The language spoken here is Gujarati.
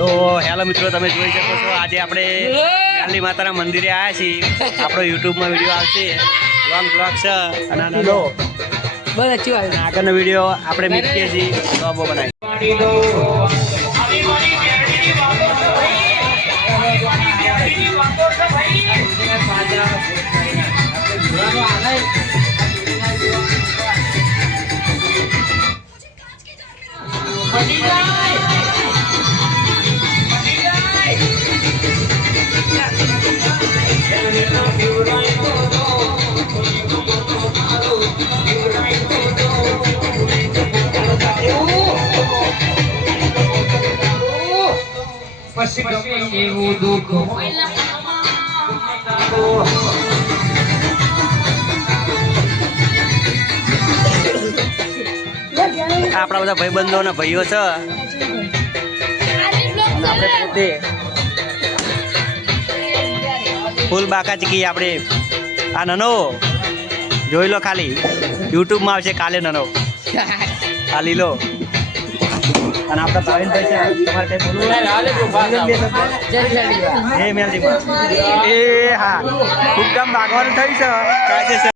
તો હેલો મિત્રો, તમે જોઈ શકો છો આજે આપણે મેરલી માતાના મંદિરે આવ્યા છીએ. આપણો યુટ્યુબમાં વિડીયો આવશે, લોંગ બ્લોગ છે અને નાનો બસ अच्छी बात है. આગળનો વિડીયો આપણે મૂકીએ છીએ તો બનાવી. પછી ગમે એવું દુઃખ આપણા બધા ભાઈબંધો અને ભાઈઓ છે અને આપણે પોતે ફૂલ બાકા ચીકી. આપણે આ નાનો જોઈ લો, ખાલી યુટ્યુબમાં આવશે કાલે નાનો આ લીલો. અને આપણા ભાવિનભાઈ છે, તમારે કઈ બોલવું? એ મેલજીમાં એ હા ખૂબ કામ ભાગવાનું થયું છે કાયદેસર.